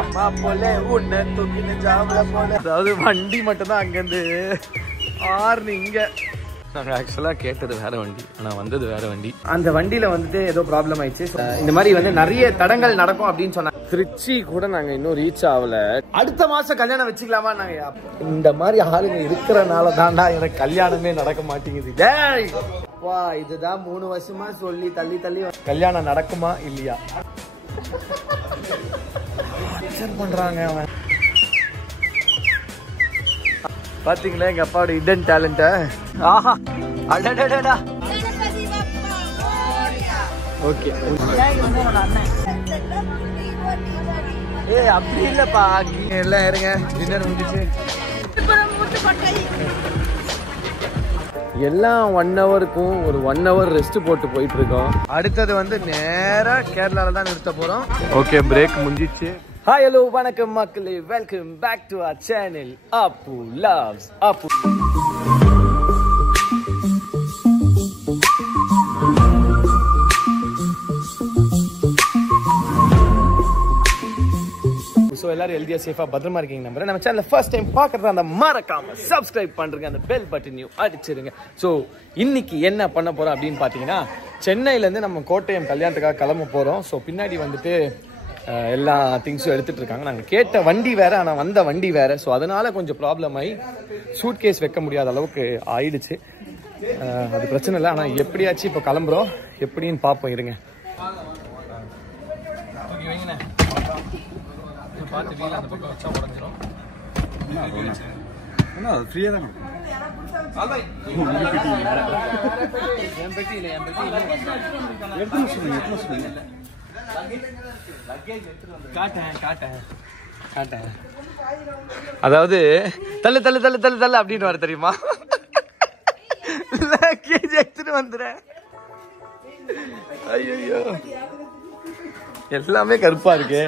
அம்மா போல உன்னை தூக்கின ஜாவல போல. அதாவது வண்டி மட்டும் தான் அங்கேருந்து ஆறு இங்க. நாங்கள் ஆக்சுவலாக கேட்டது வேற வண்டி, ஆனால் வந்தது வேற வண்டி. அந்த வண்டியில் வந்துட்டு ஏதோ ப்ராப்ளம் ஆயிடுச்சு. இந்த மாதிரி வந்து நிறைய தடங்கள் நடக்கும் அப்படின்னு சொன்னாங்க. திருச்சி கூட நாங்கள் இன்னும் ரீச் ஆகல. அடுத்த மாதம் கல்யாணம் வச்சுக்கலாமா? நாங்கள் இந்த மாதிரி ஆளுங்க இருக்கிறனால தாண்டா எனக்கு கல்யாணமே நடக்க மாட்டேங்குது. டேய் வா, இதுதான் 3 வருஷமா சொல்லி தள்ளி தள்ளி கல்யாணம் நடக்குமா இல்லையா பண்றாங்க. அவன் பாத்தீங்களா எங்க அப்பாவோட இடன் டேலண்ட. ஆஹா அடடடடா. ஓகே அப்படி இல்லப்பா, எல்லாம் இருங்க. டின்னர் முடிஞ்சிச்சு. எல்லாம் 1 ஹவருக்கும் ஒரு 1 ஹவர் ரெஸ்ட் போட்டு போயிட்டு இருக்கோம். அடுத்தது வந்து நேரா கேரளால தான் நிறுத்த போறோம். ஓகே, பிரேக் முடிஞ்சிச்சு. ஹாய் ஹலோ வணக்கம் மக்களே, welcome back to our channel Appu loves Appu. So எல்லாரும் ஹெல்தியா சேஃபா பத்திரமா இருக்கீங்க நம்புறேன். நம்ம சேனல் ஃபர்ஸ்ட் டைம் பார்க்கறதா அந்த மறக்காம சப்ஸ்கிரைப் பண்ணுங்க, அந்த பெல் பட்டனையும் அடிச்சிருங்க. ஸோ இன்னைக்கு என்ன பண்ண போறோம் அப்படின்னு பார்த்தீங்கன்னா, சென்னையிலேருந்து நம்ம கோட்டயம் கல்யாணத்துக்காக கிளம்ப போறோம். ஸோ பின்னாடி வந்துட்டு எல்லா திங்ஸும் எடுத்துட்டு இருக்காங்க. நாங்கள் கேட்ட வண்டி வேற, ஆனால் வந்த வண்டி வேற. ஸோ அதனால கொஞ்சம் ப்ராப்ளம் ஆகி சூட் கேஸ் வைக்க முடியாத அளவுக்கு ஆயிடுச்சு. அது பிரச்சனை இல்லை, ஆனால் எப்படியாச்சும் இப்போ கிளம்புறோம். எப்படின்னு பார்ப்போம், இருங்க. பார்த்து வீல் அந்த பக்கம் வச்சா உடஞ்சிரும். ஃப்ரீயாக தான் என் பெட்டி இல்லை, என் பெட்டி காட்டேன். அதாவது தள்ளு தள்ளு தள்ளு தள்ளு தள்ளு அப்படின்னு வர தெரியுமா? லக்கேஜ் எடுத்துட்டு வந்துடுறேன். ஐயோ எல்லாமே கருப்பா இருக்கு.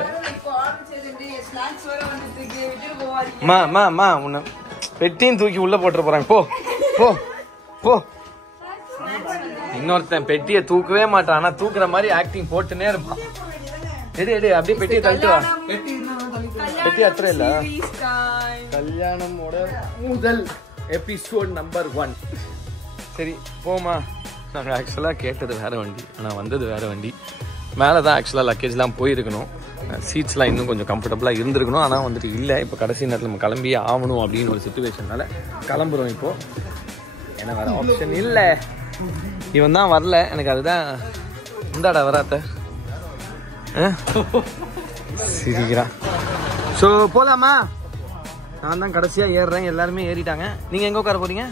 உன்னை பெட்டியும் தூக்கி உள்ள போட்டு போறாங்க. போ போ போ. இன்னொருத்தன் பெட்டியை தூக்கவே மாட்டான், ஆனா தூக்குற மாதிரி ஆக்டிங் போட்டுனே இருப்பான். எடு எடு, அப்படியே பெட்டியை தள்ளிட்டு வா. பெட்டி அത്ര இல்ல. கல்யாணமோட முதல் எபிசோட் நம்பர் 1. சரி போமா. நாங்கள் ஆக்சுவலாக கேட்டது வேற வண்டி, ஆனால் வந்தது வேற வண்டி. மேலே தான் ஆக்சுவலாக லக்கேஜ்லாம் போயிருக்கணும். சீட்ஸ்லாம் இன்னும் கொஞ்சம் கம்ஃபர்டபுளாக இருந்திருக்கணும், ஆனால் வந்துட்டு இல்லை. இப்போ கடைசி நேரத்தில் நம்ம கிளம்பியே ஆகணும் அப்படின்னு ஒரு சுச்சுவேஷனால கிளம்புறோம் இப்போது. ஏன்னா வேறு ஆப்ஷன் இல்லை. இவன் தான் வரல, எனக்கு அதுதான். இந்தாடா வராத்த சிரிக்கிறான். ஸோ போகலாமா? நான் தான் கடைசியாக ஏறுறேன், எல்லாருமே ஏறிட்டாங்க. நீங்கள் எங்கே உட்கார போகிறீங்க?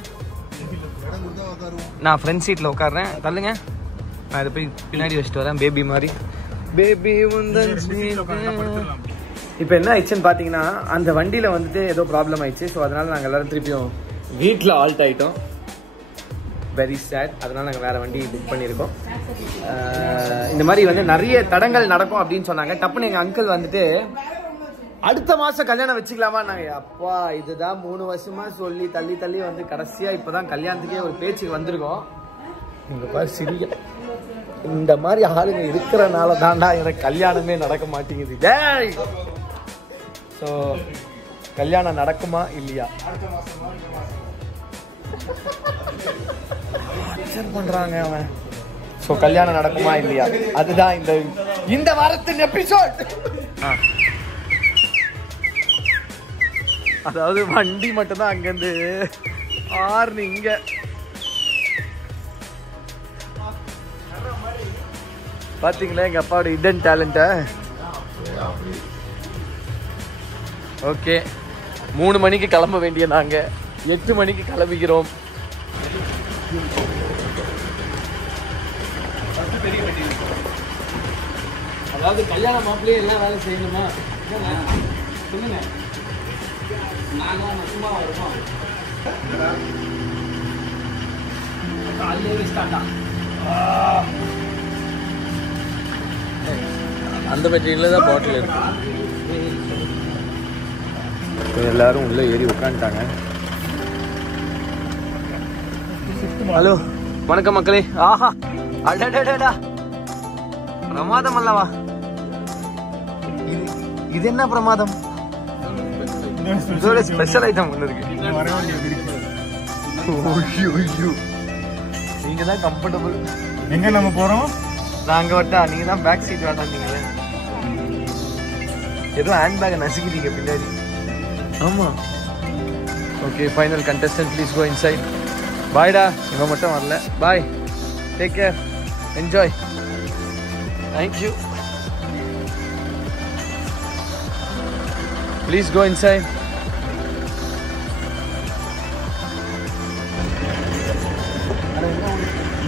நான் ஃப்ரண்ட் சீட்டில் உட்காடுறேன். தள்ளுங்க, நான் இதை போய் பின்னாடி வச்சுட்டு வரேன். பேபி மாதிரி பேபி இப்போ என்ன ஆயிடுச்சுன்னு பார்த்தீங்கன்னா, அந்த வண்டியில் வந்துட்டு ஏதோ ப்ராப்ளம் ஆயிடுச்சு. ஸோ அதனால நாங்கள் எல்லாரும் திருப்பியும் வீட்டில் ஆல்ட் ஆகிட்டோம். Very sad. அதனால நாங்கள் வேறு வண்டி புக் பண்ணியிருக்கோம். இந்த மாதிரி வந்து நிறைய தடங்கள் நடக்கும் அப்படின்னு சொன்னாங்க. டப்புன்னு எங்கள் அங்கிள் வந்துட்டு அடுத்த மாதம் கல்யாணம் வச்சுக்கலாமா? நாங்கள் அப்பா இதுதான் 3 வருஷமா சொல்லி தள்ளி தள்ளி வந்து கடைசியாக இப்போ தான் கல்யாணத்துக்கே ஒரு பேச்சுக்கு வந்திருக்கோம். இங்கே பாரு சிரிக்க. இந்த மாதிரி ஆளுங்க இருக்கிறனால தாண்டா எனக்கு கல்யாணமே நடக்க மாட்டேங்குது. டேய் ஸோ கல்யாணம் நடக்குமா இல்லையா பண்றாங்க அவன். ஸோ கல்யாணம் நடக்குமா இல்லையா, அதுதான் இந்த வாரத்தின் எபிசோட். அதாவது வண்டி மட்டும் தான் அங்கேருந்து ஆறு இங்க. பாத்தீங்களா எங்க அப்பாவோட இடன் டேலண்ட. ஓகே, 3 மணிக்கு கிளம்ப வேண்டிய நாங்க 8 மணிக்கு கிளம்பிக்கிறோம். அதாவது கல்யாண மாப்பிள்ளையே எல்லாம் வேலை செய்யணுமா சொல்லுங்க. நாங்களாம் சும்மா வருவோம். காலையிலே ஸ்டார்ட்டா அந்த பெட்டியில் தான் பாட்டில் இருக்கு. எல்லாரும் உள்ள ஏறி உட்காந்துட்டாங்க. ஹலோ வணக்கம் மக்களே. ஆஹா அடடடா பிரமாதம் அல்லவா. இது என்ன பிரமாதம்? இதோட ஸ்பெஷல் ஐட்டம் ஒன்று இருக்கு. நீங்க தான் கம்ஃபர்டபுள். எங்க நம்ம போறோம்? நாங்க வட்டா, நீங்க தான் பேக் சீட் வேண்டாம். ஏதோ ஹேண்ட் பேக் நசுக்கிட்டீங்க பின்னாடி. ஆமா. Okay, final contestant please go inside. பாய்டா, இவன் மட்டும் வரல. Bye, take care, enjoy. Thank you. Please go inside.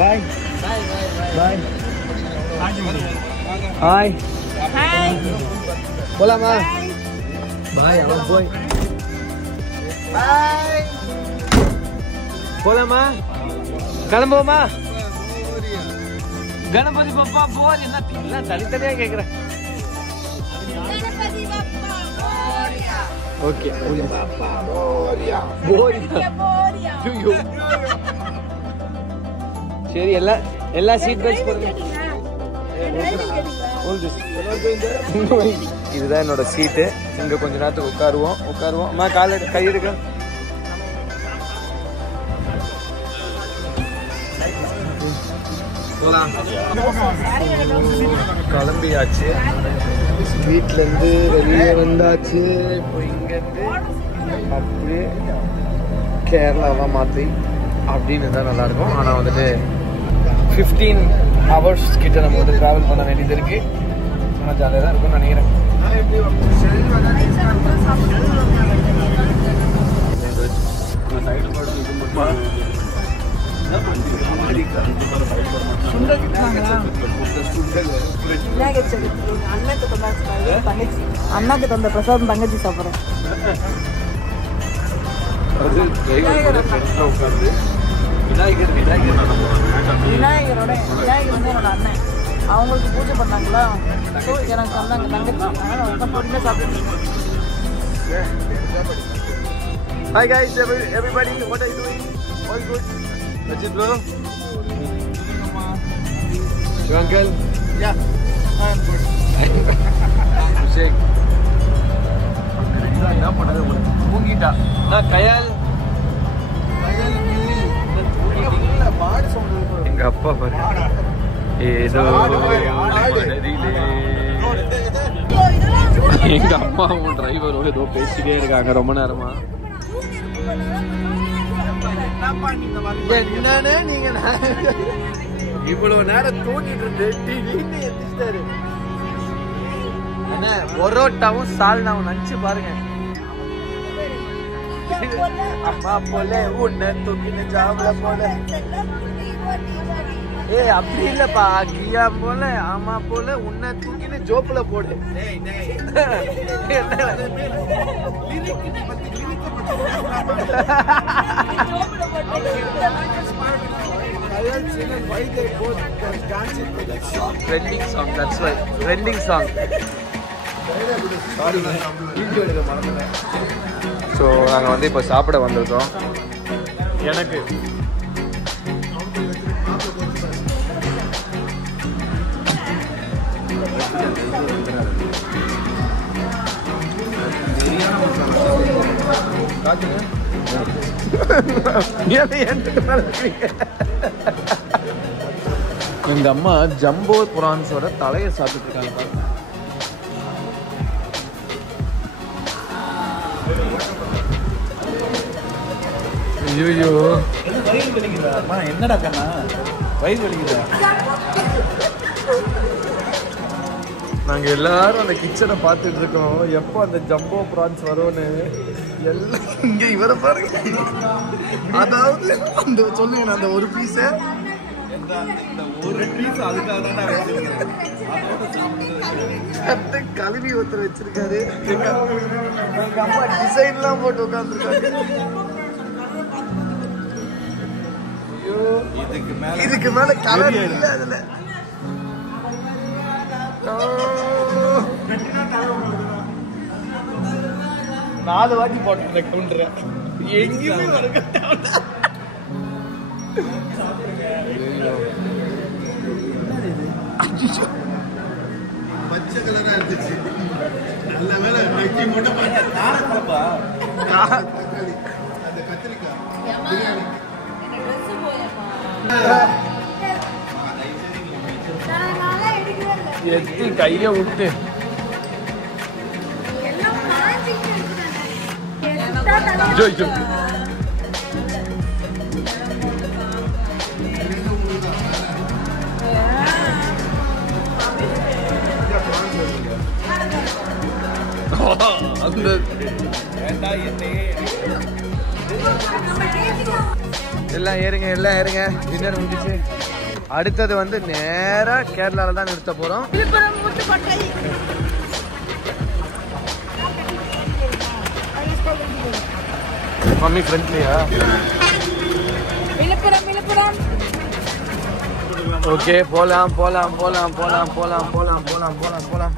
Bye. Bye. Bye. Hi. Hi. போலாமா? Bye. I'm boy. Bye. போலாமா? கிளம்புவோமா? கணபதி பப்பா போர் என்ன தனித்தனியா கேக்குறேன். கணபதி பப்பா போரியா. ஓகே. பப்பா போரியா. போரியா. ஐயோ. சரி, எல்லா சீட் பெல்ட்ஸ் போடுங்க. இதுதான் என்னோட சீட்டு. இங்க கொஞ்ச நேரத்துக்கு உட்காருவோம். அம்மா கால கை எடுக்க. கிளம்பியாச்சு. வீட்டுல இருந்து வெளியே வந்தாச்சு. இப்போ இங்க இருந்து அப்படியே கேரளாவா மாத்தி அப்படின்னு இருந்தா நல்லா இருக்கும். ஆனா வந்துட்டு 15 hours கிட்ட நம்ம வந்து டிராவல் பண்ண வேண்டியது இருக்கு. ஆனால் ஜாலியாக தான் இருக்கும்னு நினைக்கிறேன். அண்ணாக்கு தந்த பிரசாதம் தங்கச்சி சாப்பிட்றேன். விநாயகர் வந்து என்னோட அண்ணன். அவங்களுக்கு பூஜை பண்ணாங்களா, எனக்கு வந்தாங்க தங்கச்சி. அதனால பொறுமையாக சாப்பிட்டு. Hi guys, everybody, what are you doing? All good? That's it, bro. You uncle? Yeah, I am good. Shake. என்ன பண்ணது உங்களுக்கு? தூங்கிட்டா. நான் கயால். எங்க அப்பா பாரு, ஏதோ எங்க அம்மாவும் டிரைவரோட ஏதோ பேசிட்டே இருக்காங்க ரொம்ப நேரமா. என்னன்னு நீங்க இவ்வளவு நேரம் தூங்கிட்டு இருந்து பரோட்டாவும் சால்னாவும் நினைச்சு பாருங்க. அம்மா போல உன்னை தூக்கின ஜாவல போல. ஏ அப்படி இல்லப்பா, கியா போல அம்மா போல உன்னை தூக்கின ஜோப்புல போடு. Trending song, that's right. Trending song. Sorry, video எடுக்க மறந்துட்டேன். ஸோ நாங்கள் வந்து இப்போ சாப்பிட வந்திருக்கோம். எனக்கு எங்க அம்மா ஜம்போ பிரான்ஸோட தலையை சாப்பிட்டு இருக்காங்க. ஐயோ என்னடா கண்ணா வயிறு வலிக்குதா? நாங்க எல்லாரும் அந்த கிச்சனை பார்த்துட்டு இருக்கோம். எப்போ அந்த ஜம்போ பிரான்ஸ் வரும்னு எல்லாம் இங்க இவரை பாருங்க. அதாவது அந்த சொல்லுங்க, அந்த ஒரு பீஸ கழுவி ஒருத்தர் வச்சிருக்காரு. எங்க அம்மா டிசைன்லாம் போட்டு உட்காந்துருக்காங்க. இதுக்கு மேல கலர் இல்ல அதுல. நாலு வாட்டி போட்டு கவுண்டர் எங்கேயுமே வருங்க. பச்சை கலரா இருந்துச்சு, நல்லா எத்தி கைய விட்டு எல்லாம் ஏறுங்க எல்லாம் ஏறுங்க. டின்னர் முடிஞ்சிச்சு. அடுத்தது வந்து நேரா கேரளால தான் நிறுத்த போறோம். மம்மி ஃப்ரெண்ட்லியா? ஓகே போலாம் போலாம் போலாம் போலாம் போலாம் போலாம் போலாம் போலாம் போலாம்.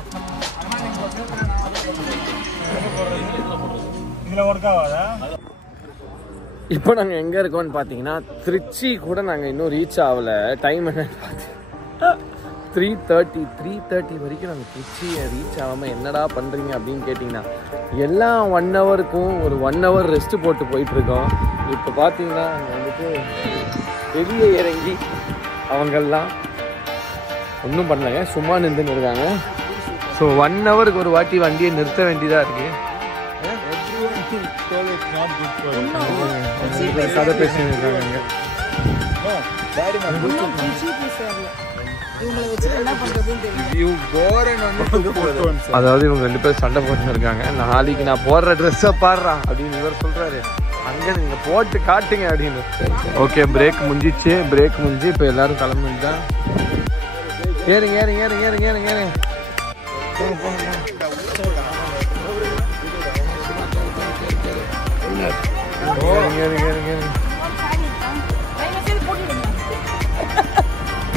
இப்போ நாங்கள் எங்கே இருக்கோம்னு பார்த்தீங்கன்னா திருச்சி கூட நாங்கள் இன்னும் ரீச் ஆகலை. டைம் என்னன்னு பார்த்தீங்கன்னா 3:30 வரைக்கும் நாங்கள் திருச்சியை ரீச் ஆகாமல் என்னடா பண்ணுறீங்க அப்படின்னு கேட்டிங்கன்னா எல்லாம் 1 ஹவருக்கும் ஒரு 1 ஹவர் ரெஸ்ட்டு போட்டு போயிட்டுருக்கோம். இப்போ பார்த்தீங்கன்னா அங்கே வந்துட்டு வெளியே இறங்கி அவங்கெல்லாம் ஒன்றும் பண்ணலைங்க, சும்மா நின்றுன்னு இருக்காங்க. ஸோ 1 ஹவருக்கு ஒரு வாட்டி வண்டியை நிறுத்த வேண்டியதாக இருக்குது. கதை பேசிருக்காங்க. அதாவது இவங்க 2 பேரும் சண்டை போட்டு இருக்காங்க. நாளைக்கு நான் போடுற ட்ரெஸ்ஸை பாடுறா அப்படின்னு இவர் சொல்றாரு. அங்க நீங்க போட்டு காட்டுங்க அப்படின்னு. ஓகே, பிரேக் முடிஞ்சிச்சு. பிரேக் முடிஞ்சு இப்ப எல்லாரும் கிளம்பிட்டா. ஏறுங்க ஏறுங்க ஏறுங்க ஏறுங்க ஏறுங்க ஏறுங்க. போங்க போங்க.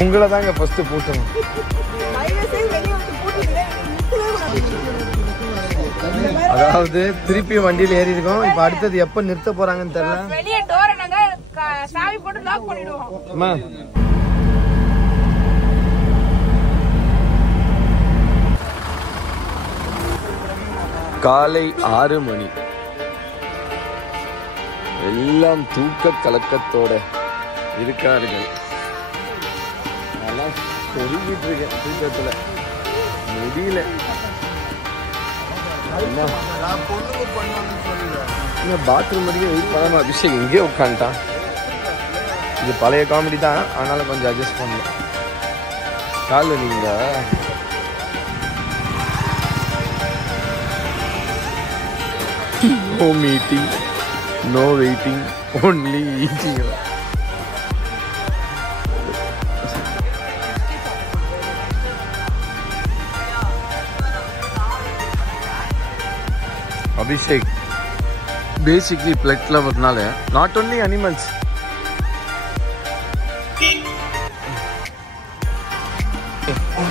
உங்களை தாங்க ஃபர்ஸ்ட் பூட்டணும். அதாவது திருப்பி வண்டியில் ஏறி இருக்கோம். இப்ப அடுத்தது எப்ப நிறுத்த போறாங்கன்னு தெரியல. காலை 6 மணி. எல்லாம் தூக்க கலக்கத்தோட இருக்கார்கள். நல்லா சொல்லிட்டு இருக்கேன், தூக்கத்துல முடியல. பாத்ரூம் வரைக்கும் வெயிட் பண்ணாம அபிஷேக் எங்கேயே உட்காந்துட்டான். இது பழைய காமெடி தான், அதனால கொஞ்சம் அட்ஜஸ்ட் பண்ணல. கால் நீங்க no meeting, no waiting, only eating. Abhishek basically pet lover naale, not only animals.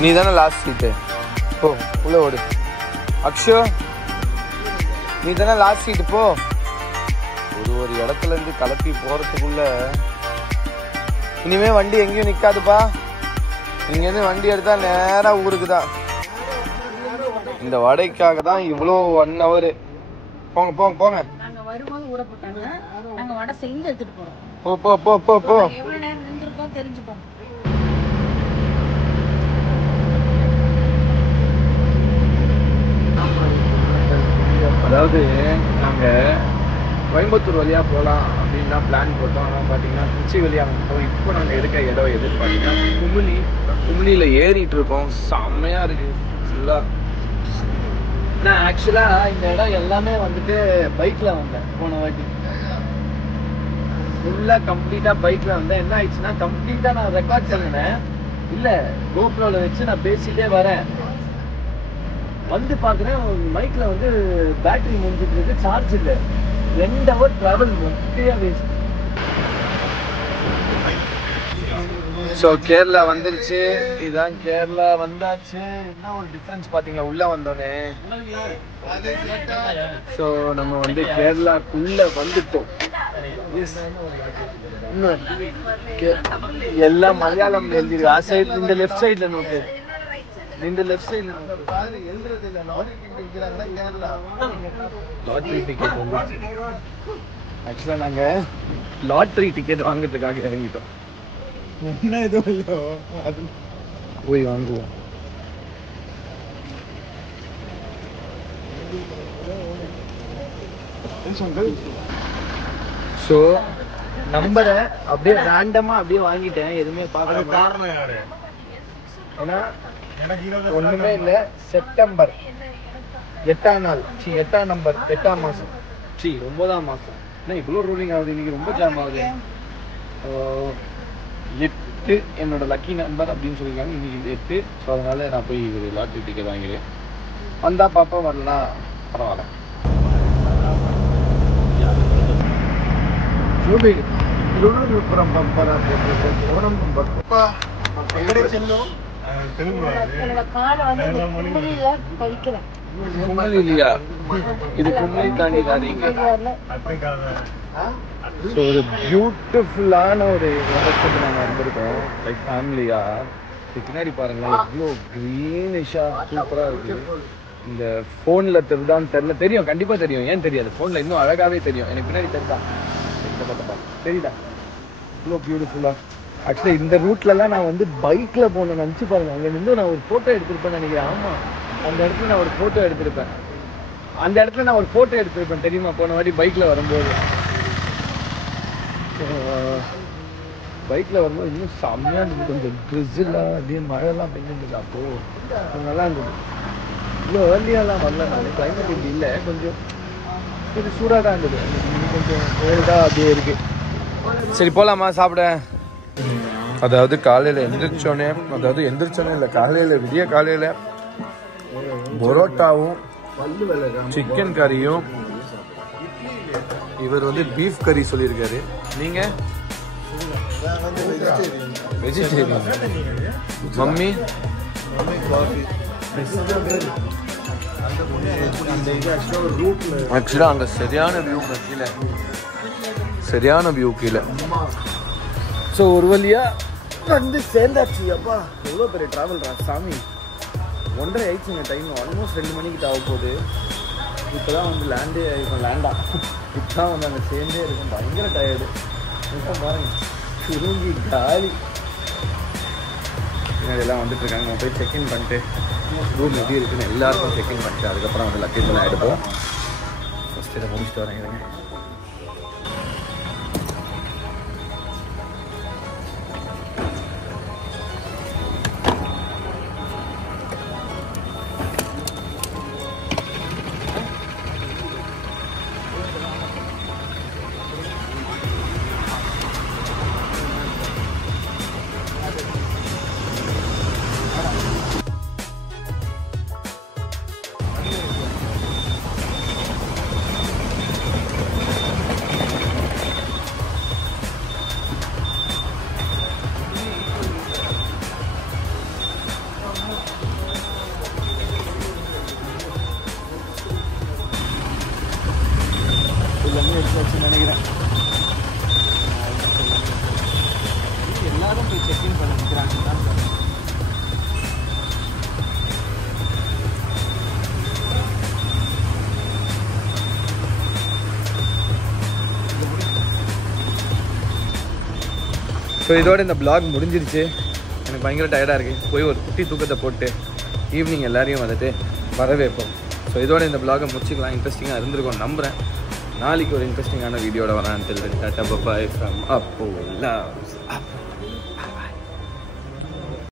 நீ தானே லாஸ்ட் சீட்டு. போ உள்ள ஓடு. அக்ஷோ நீ தானே லாஸ்ட் சீட்டு. போ. ஒரு இடத்துல இருந்து கிளப்பி போறதுக்குள்ள இனிமே வண்டி எங்கேயும் நிக்காதுப்பா. இங்க இருந்து வண்டி எடுத்தா நேரா ஊருக்கு தான். இந்த வடைக்காக தான் இவ்வளோ 1 ஹவர். போங்க போங்க போங்க. நாங்க வரும்போது ஊற போட்டாங்க. நாங்க வடை செஞ்சு எடுத்துட்டு போறோம். போ போ போ போ போ. எவ்வளவு நேரம் நின்றுருக்கோம் தெரிஞ்சுப்போம். அதாவது நாங்க கோயம்புத்தூர் வழியா போகலாம் அப்படின்னு தான் பிளான் போட்டோம். ஆனால் பார்த்தீங்கன்னா திருச்சி வழியா போய் இப்போ நாங்கள் எடுக்க இடம் எதுன்னு பார்த்தீங்கன்னா குமிழியில் ஏறிட்டு இருக்கோம். செம்மையா இருக்கு ஃபுல்லா. நான் ஆக்சுவலா இந்த இடம் எல்லாமே வந்துட்டு பைக்ல வந்தேன். போன வாட்டி ஃபுல்லா கம்ப்ளீட்டா பைக்ல வந்தேன். என்ன ஆயிடுச்சுன்னா கம்ப்ளீட்டா நான் ரெக்கார்ட் பண்ணினேன். இல்ல கோப்ரோல வச்சு நான் பேசிட்டே வரேன். வந்து பாக்குறேன் மைக்ல வந்து பேட்டரி முடிஞ்சிட்டு இருக்கு, சார்ஜ் இல்ல. 2 ஹவர் டிராவல் மொக்கையா வேஸ்ட். ஸோ கேரளா வந்துருச்சு. இதுதான் கேரளா வந்தாச்சு. என்ன ஒரு டிஃபரன்ஸ் பாத்தீங்களா உள்ள வந்தோடனே. ஸோ நம்ம வந்து கேரளாக்குள்ள வந்துட்டோம். எல்லாம் மலையாளம் எழுதிருக்கு. ஆ சைடு இந்த லெஃப்ட் சைட்ல நோக்கு இந்த லெஃப்ட் சைடு லாட்ரி டிக்கெட் வந்துச்சு. ஆக்சுவலாக நாங்கள் லாட்ரி டிக்கெட் வாங்குறதுக்காக இறங்கிட்டோம். என்ன எதுவும் இல்லையோ அது போய் வாங்குவோம். ஸோ நம்பரை அப்படியே ரேண்டமா அப்படியே வாங்கிட்டேன், எதுவுமே பார்க்கல. காரணம் யாரு? ஏன்னா எனக்கு ஒண்ணுமே இல்லை. செப்டம்பர் 8ஆம் நாள், 8ஆம் நம்பர், 8ஆம் மாசம், 9ஆம் மாசம். என்ன இவ்வளோ ரூலிங் ஆகுது இன்னைக்கு, ரொம்ப ஜாம் ஆகுது. 8 என்னோட லக்கி நம்பர் அப்படின்னு சொல்லியிருக்காங்க. இன்னைக்கு 8. ஸோ அதனால நான் போய் ஒரு லாட்ரி டிக்கெட் வாங்கிடுவேன். வந்தா பாப்பா, வரலாம் பரவாயில்ல. விழுப்புரம் பம்பரா இல்லையா? இது கும்மலி தாண்டி தானீங்க. ஸோ ஒரு பியூட்டிஃபுல்லான ஒரு இடத்துக்கு நாங்கள் வந்திருக்கோம், லைக் ஃபேமிலியா. பின்னாடி பாருங்களேன், இவ்வளோ க்ரீனிஷா சூப்பராக இருக்குது. இந்த ஃபோனில் தெரியுதான்னு தெரில, தெரியும், கண்டிப்பாக தெரியும். ஏன் தெரியாது? ஃபோனில் இன்னும் அழகாகவே தெரியும். எனக்கு பின்னாடி தெரியுதா? தெரியுதா? இவ்வளோ பியூட்டிஃபுல்லாக. ஆக்சுவலி இந்த ரூட்லலாம் நான் வந்து பைக்கில் போகணும்னு நினச்சி பாருங்க. அங்கே நின்று நான் ஒரு ஃபோட்டோ எடுத்திருப்பேன்னு நினைக்கிறேன். ஆமாம், அந்த இடத்துல நான் ஒரு ஃபோட்டோ எடுத்திருப்பேன். தெரியுமா? போன வாட்டி பைக்கில் வரும்போது, பைக்கில் வரும்போது இன்னும் செம்மையாக இருந்தது. கொஞ்சம் ட்ரிஸிலாக அப்படியே மழைலாம் பெஞ்சிருந்தது. அப்போது நல்லா இருந்தது. இவ்வளோ ஏர்லியாலாம் வரல. நான் கிளைமேட் இப்படி இல்லை, கொஞ்சம் சூடாக தான் இருந்தது. கொஞ்சம் கோல்டாக அப்படியே இருக்கு. சரி போகலாமா சாப்பிட? அதாவது காலையில் எந்திரிச்சோன்னே இல்லை, காலையில் விடிய காலையில் பரோட்டாவும் சிக்கன் கறியும், இவர் வந்து பீஃப் கறி சொல்லியிருக்காரு. நீங்க வெஜிடேரியன். மம்மி ஆக்சுவலாக அங்கே சரியான வியூ கீழே. ஸோ ஒரு வழியா வந்து சேர்ந்தாச்சு. அப்பா எவ்வளோ பெரிய ட்ராவல்ரா சாமி. 1:30 ஆயிடுச்சுங்க டைம். ஆல்மோஸ்ட் 2 மணிக்கு ஆக போகுது. இப்போ தான் வந்து லேண்டே ஆகிருக்கும். இப்போ தான் வந்து அங்கே சேர்ந்தே இருக்கும். பயங்கர டயர்டு. இப்போ பாருங்க, சுருங்கி காலி. எல்லாம் வந்துட்டு இருக்காங்க. நம்ம போய் செக்இன் பண்ணிட்டு ரூம் எப்படி இருக்குன்னு எல்லாருக்கும் செக்இன் பண்ணிட்டு அதுக்கப்புறம் வந்து லக்கேஜ்லாம் எடுப்போம். ஃபஸ்ட்டு இதை முடிச்சுட்டு வரேங்க. நினைக்கிறேன் எல்லாரும் போய் செக்இன் பண்ண நிற்கிறாங்க. ஸோ இதோட இந்த vlog முடிஞ்சிருச்சு. எனக்கு பயங்கர டயர்டாக இருக்குது. போய் ஒரு குட்டி தூக்கத்தை போட்டு ஈவினிங் எல்லாரையும் வந்துட்டு வரவேற்போம். ஸோ இதோட இந்த vlog-ஐ முடிச்சுக்கலாம். இன்ட்ரெஸ்டிங்காக இருந்திருக்கும் நம்புகிறேன். நாளைக்கு ஒரு இன்ட்ரெஸ்டிங்கான வீடியோட வரேன். டாடா பை ஃப்ரம் அப்போ லவ்ஸ் அப்.